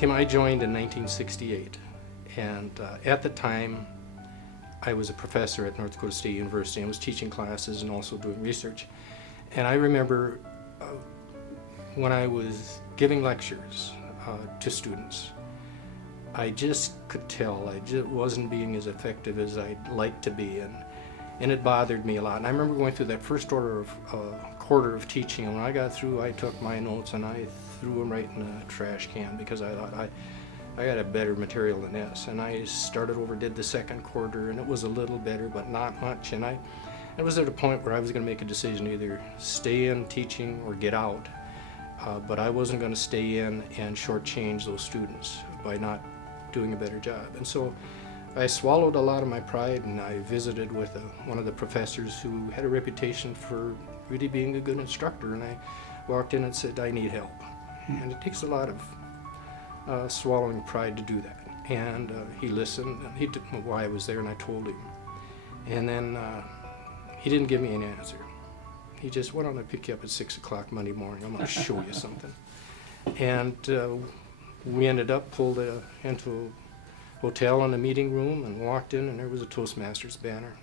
Tim, I joined in 1968, and at the time I was a professor at North Dakota State University. I was teaching classes and also doing research. And I remember when I was giving lectures to students, I just could tell I just wasn't being as effective as I'd like to be, and it bothered me a lot. And I remember going through that first quarter of teaching, and when I got through, I took my notes and I threw them right in a trash can because I thought I got a better material than this. And I started over, did the second quarter, and it was a little better, but not much. And it was at a point where I was going to make a decision, either stay in teaching or get out. But I wasn't going to stay in and shortchange those students by not doing a better job. And so I swallowed a lot of my pride, and I visited with one of the professors who had a reputation for really being a good instructor. And I walked in and said, I need help. And it takes a lot of swallowing pride to do that. And he listened, and he didn't know why I was there, and I told him. And then he didn't give me an answer. He just, why don't I pick you up at 6 o'clock Monday morning? I'm going to show you something. And we ended up pulled into a hotel in a meeting room and walked in, and there was a Toastmasters banner.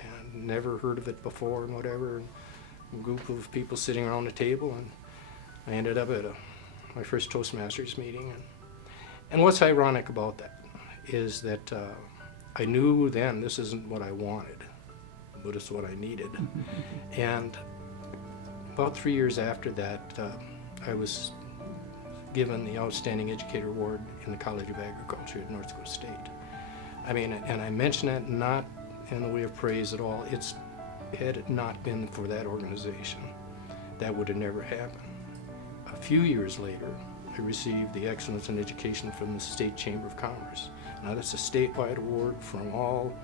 And never heard of it before and whatever. And a group of people sitting around the table, and I ended up at my first Toastmasters meeting. And what's ironic about that is that I knew then this isn't what I wanted, but it's what I needed. And about 3 years after that, I was given the Outstanding Educator Award in the College of Agriculture at North Dakota State. I mean, and I mention that not in the way of praise at all. Had it not been for that organization, that would have never happened. A few years later, I received the Excellence in Education from the State Chamber of Commerce. Now, that's a statewide award from all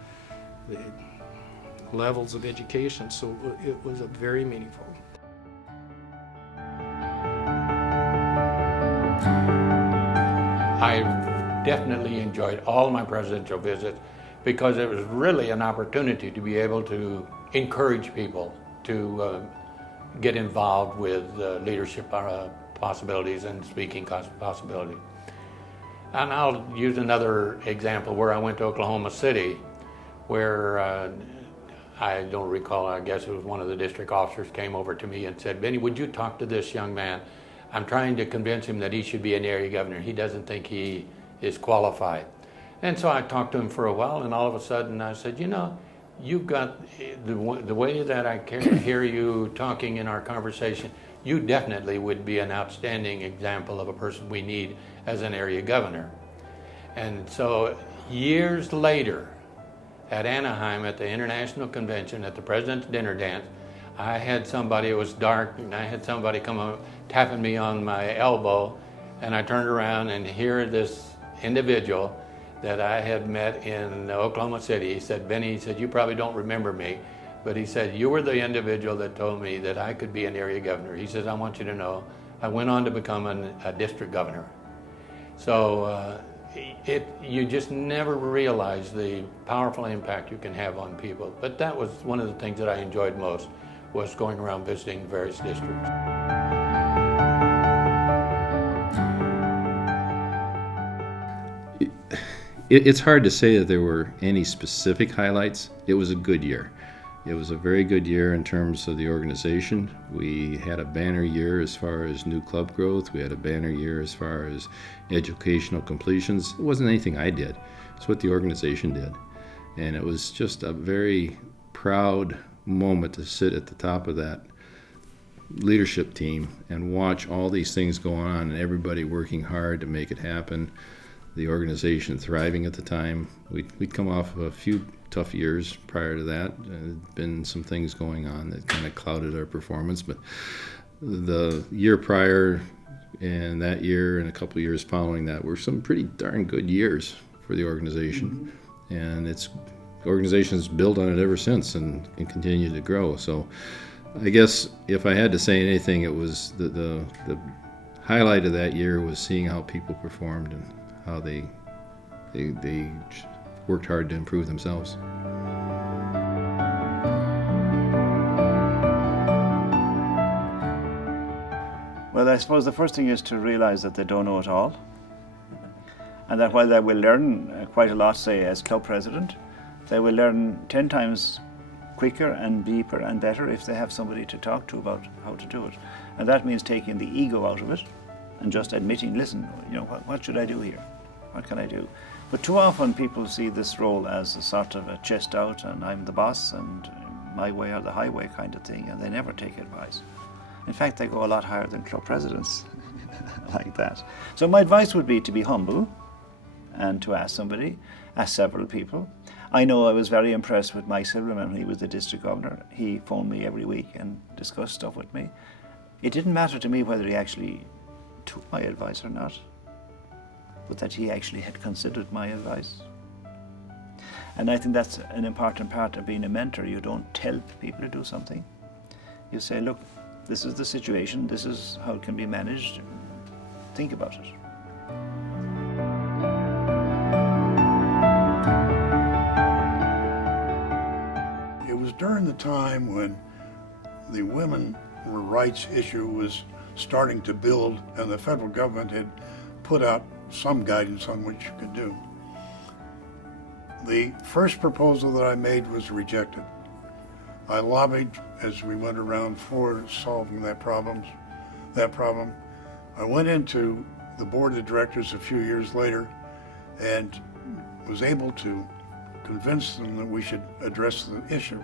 the levels of education, so it was a very meaningful. I definitely enjoyed all my presidential visits because it was really an opportunity to be able to encourage people to get involved with leadership possibilities and speaking possibilities. And I'll use another example where I went to Oklahoma City, where I don't recall, I guess it was one of the district officers came over to me and said, Bennie, would you talk to this young man? I'm trying to convince him that he should be an area governor. He doesn't think he is qualified. And so I talked to him for a while, and all of a sudden I said, you know, you've got the way that I hear you talking in our conversation, you definitely would be an outstanding example of a person we need as an area governor. And so years later, at Anaheim at the International Convention at the President's Dinner Dance, I had somebody, it was dark, and I had somebody come up tapping me on my elbow, and I turned around and here this individual that I had met in Oklahoma City. He said, Bennie, he said, you probably don't remember me, but he said, you were the individual that told me that I could be an area governor. He says, I want you to know, I went on to become a district governor. So you just never realize the powerful impact you can have on people. But that was one of the things that I enjoyed most, was going around visiting various districts. It's hard to say that there were any specific highlights. It was a good year. It was a very good year in terms of the organization. We had a banner year as far as new club growth. We had a banner year as far as educational completions. It wasn't anything I did. It's what the organization did. And it was just a very proud moment to sit at the top of that leadership team and watch all these things go on and everybody working hard to make it happen. The organization thriving at the time. We'd come off of a few tough years prior to that. There'd been some things going on that kind of clouded our performance, but the year prior and that year and a couple of years following that were some pretty darn good years for the organization. Mm-hmm. And the organization's built on it ever since and continued to grow. So I guess if I had to say anything, it was the highlight of that year was seeing how people performed and how they worked hard to improve themselves. Well, I suppose the first thing is to realize that they don't know it all. And that while they will learn quite a lot, say, as club president, they will learn 10 times quicker and deeper and better if they have somebody to talk to about how to do it. And that means taking the ego out of it and just admitting, listen, you know, what should I do here? What can I do? But too often people see this role as a sort of a chest out and I'm the boss and my way or the highway kind of thing, and they never take advice. In fact, they go a lot higher than club presidents like that. So my advice would be to be humble and to ask somebody, ask several people. I know I was very impressed with Mike Silverman when he was the district governor. He phoned me every week and discussed stuff with me. It didn't matter to me whether he actually took my advice or not, but that he actually had considered my advice. And I think that's an important part of being a mentor. You don't tell people to do something. You say, look, this is the situation, this is how it can be managed, think about it. It was during the time when the women's rights issue was starting to build and the federal government had put out some guidance on what you could do. The first proposal that I made was rejected. I lobbied as we went around for solving that problem. I went into the board of directors a few years later and was able to convince them that we should address the issue.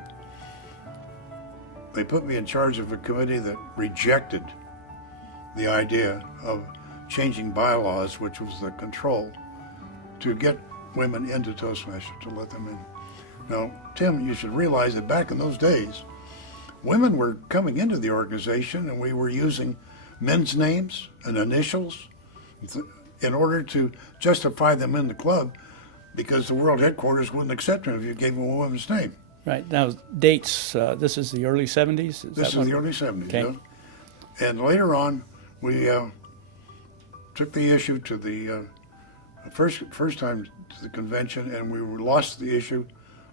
They put me in charge of a committee that rejected the idea of changing bylaws, which was the control, to get women into Toastmasters, to let them in. Now, Tim, you should realize that back in those days, women were coming into the organization and we were using men's names and initials in order to justify them in the club, because the world headquarters wouldn't accept them if you gave them a woman's name. Right. Now, dates, this is the early 70s? This is the early 70s, okay. Yeah. And later on, we took the issue to the first time to the convention, and we lost the issue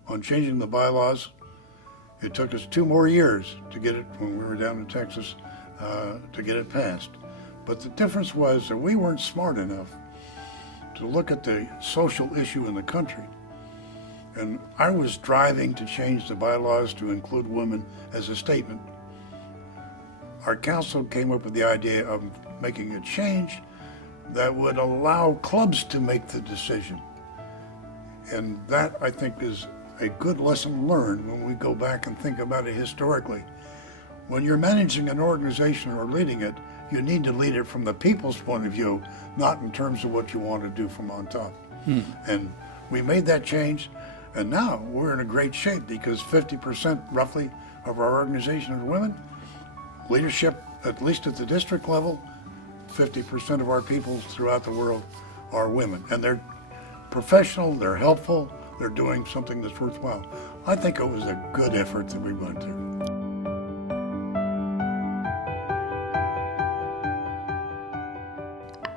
on changing the bylaws. It took us 2 more years to get it, when we were down in Texas, to get it passed. But the difference was that we weren't smart enough to look at the social issue in the country. And I was driving to change the bylaws to include women as a statement. Our council came up with the idea of making a change that would allow clubs to make the decision. And that, I think, is a good lesson learned when we go back and think about it historically. When you're managing an organization or leading it, you need to lead it from the people's point of view, not in terms of what you want to do from on top. And we made that change, and now we're in a great shape because 50% roughly of our organization are women. Leadership, at least at the district level, 50% of our people throughout the world are women. And they're professional, they're helpful, they're doing something that's worthwhile. I think it was a good effort that we went through.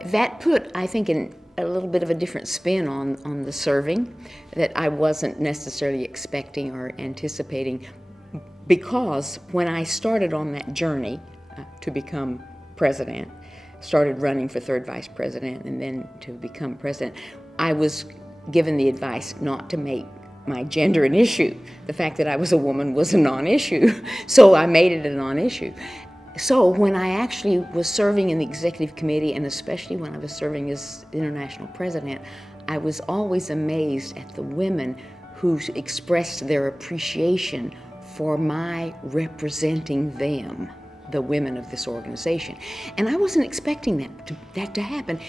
That put, I think, in a little bit of a different spin on the serving that I wasn't necessarily expecting or anticipating, because when I started on that journey to become president, started running for third vice president and then to become president, I was given the advice not to make my gender an issue. The fact that I was a woman was a non-issue, so I made it a non-issue. So when I actually was serving in the executive committee, and especially when I was serving as international president, I was always amazed at the women who expressed their appreciation for my representing them, the women of this organization. And I wasn't expecting that to happen.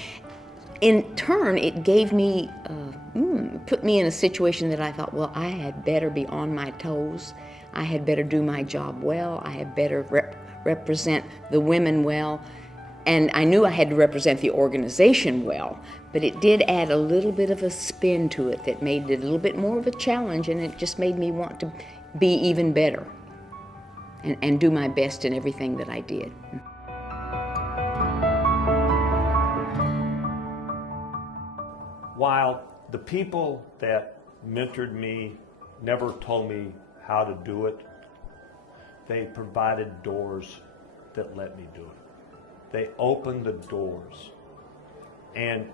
In turn, it gave me, put me in a situation that I thought, well, I had better be on my toes. I had better do my job well. I had better represent the women well. And I knew I had to represent the organization well, but it did add a little bit of a spin to it that made it a little bit more of a challenge, and it just made me want to be even better and do my best in everything that I did. While the people that mentored me never told me how to do it, they provided doors that let me do it. They opened the doors. And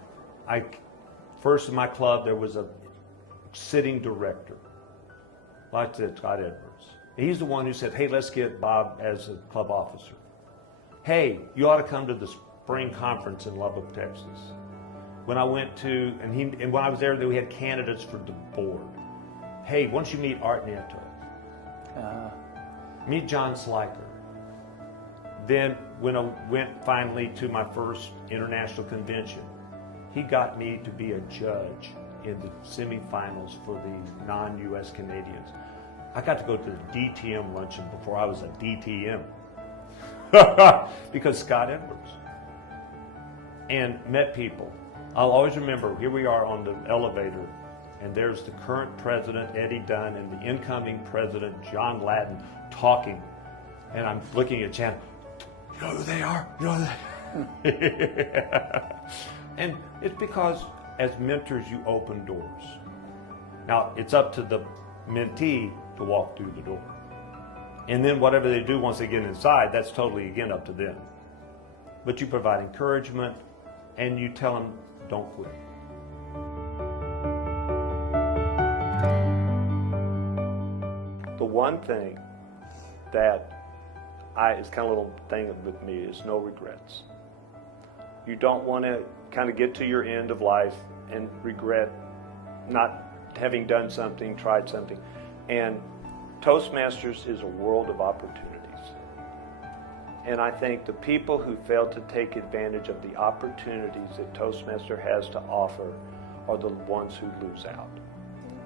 First in my club, there was a sitting director, like I said, Scott Edwards. He's the one who said, hey, let's get Bob as a club officer. Hey, you ought to come to the spring conference in Lubbock, Texas. When I went to, and when I was there, we had candidates for the board. Hey, why don't you meet Art Nieto? Meet John Sliker. Then when I went finally to my first international convention, he got me to be a judge in the semifinals for the non-U.S. Canadians. I got to go to the DTM luncheon before I was a DTM. Because Scott Edwards. And met people. I'll always remember, here we are on the elevator, and there's the current president, Eddie Dunn, and the incoming president, John Lattin, talking. And I'm looking at Jana, you know who they are? You know who they And it's because as mentors, you open doors. Now, it's up to the mentee to walk through the door. And then whatever they do once they get inside, that's totally, again, up to them. But you provide encouragement, and you tell them, don't quit. The one thing that it's kind of a little thing with me is no regrets. You don't want to kind of get to your end of life and regret not having done something, tried something. And Toastmasters is a world of opportunities. And I think the people who fail to take advantage of the opportunities that Toastmaster has to offer are the ones who lose out.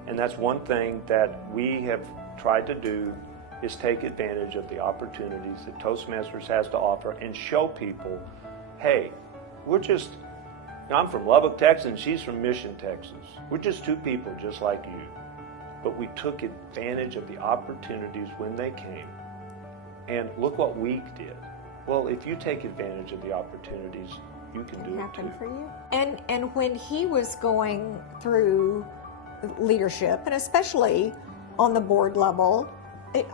And that's one thing that we have tried to do, is take advantage of the opportunities that Toastmasters has to offer and show people, hey, I'm from Lubbock, Texas, and she's from Mission, Texas. We're just two people just like you. But we took advantage of the opportunities when they came. And look what we did. Well, if you take advantage of the opportunities, you can do it too. For you. And when he was going through leadership, and especially on the board level,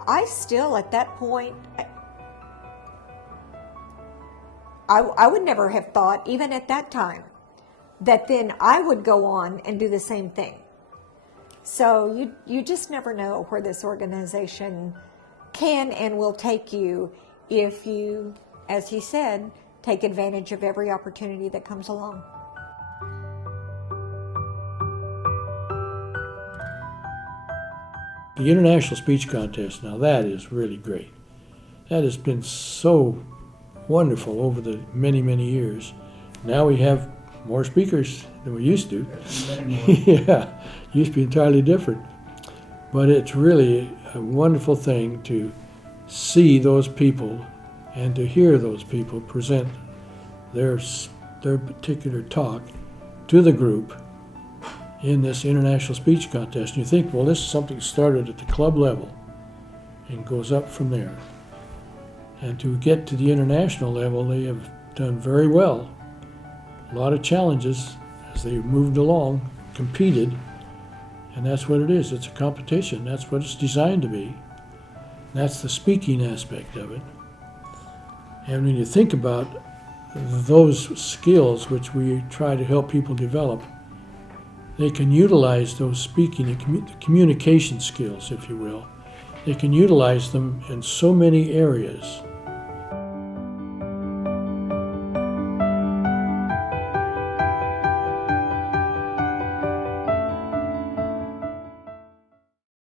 I still, at that point, I would never have thought, even at that time, that then I would go on and do the same thing. So you just never know where this organization can and will take you if you, as he said, take advantage of every opportunity that comes along. The International Speech Contest, now that is really great. That has been so wonderful over the many, many years. Now we have more speakers than we used to. Yeah, used to be entirely different. But it's really a wonderful thing to see those people and to hear those people present their particular talk to the group in this International Speech Contest. And you think, well, this is something started at the club level and goes up from there. And to get to the international level, they have done very well. A lot of challenges as they moved along, competed, and that's what it is. It's a competition. That's what it's designed to be. That's the speaking aspect of it. And when you think about those skills which we try to help people develop, they can utilize those speaking and communication skills, if you will. They can utilize them in so many areas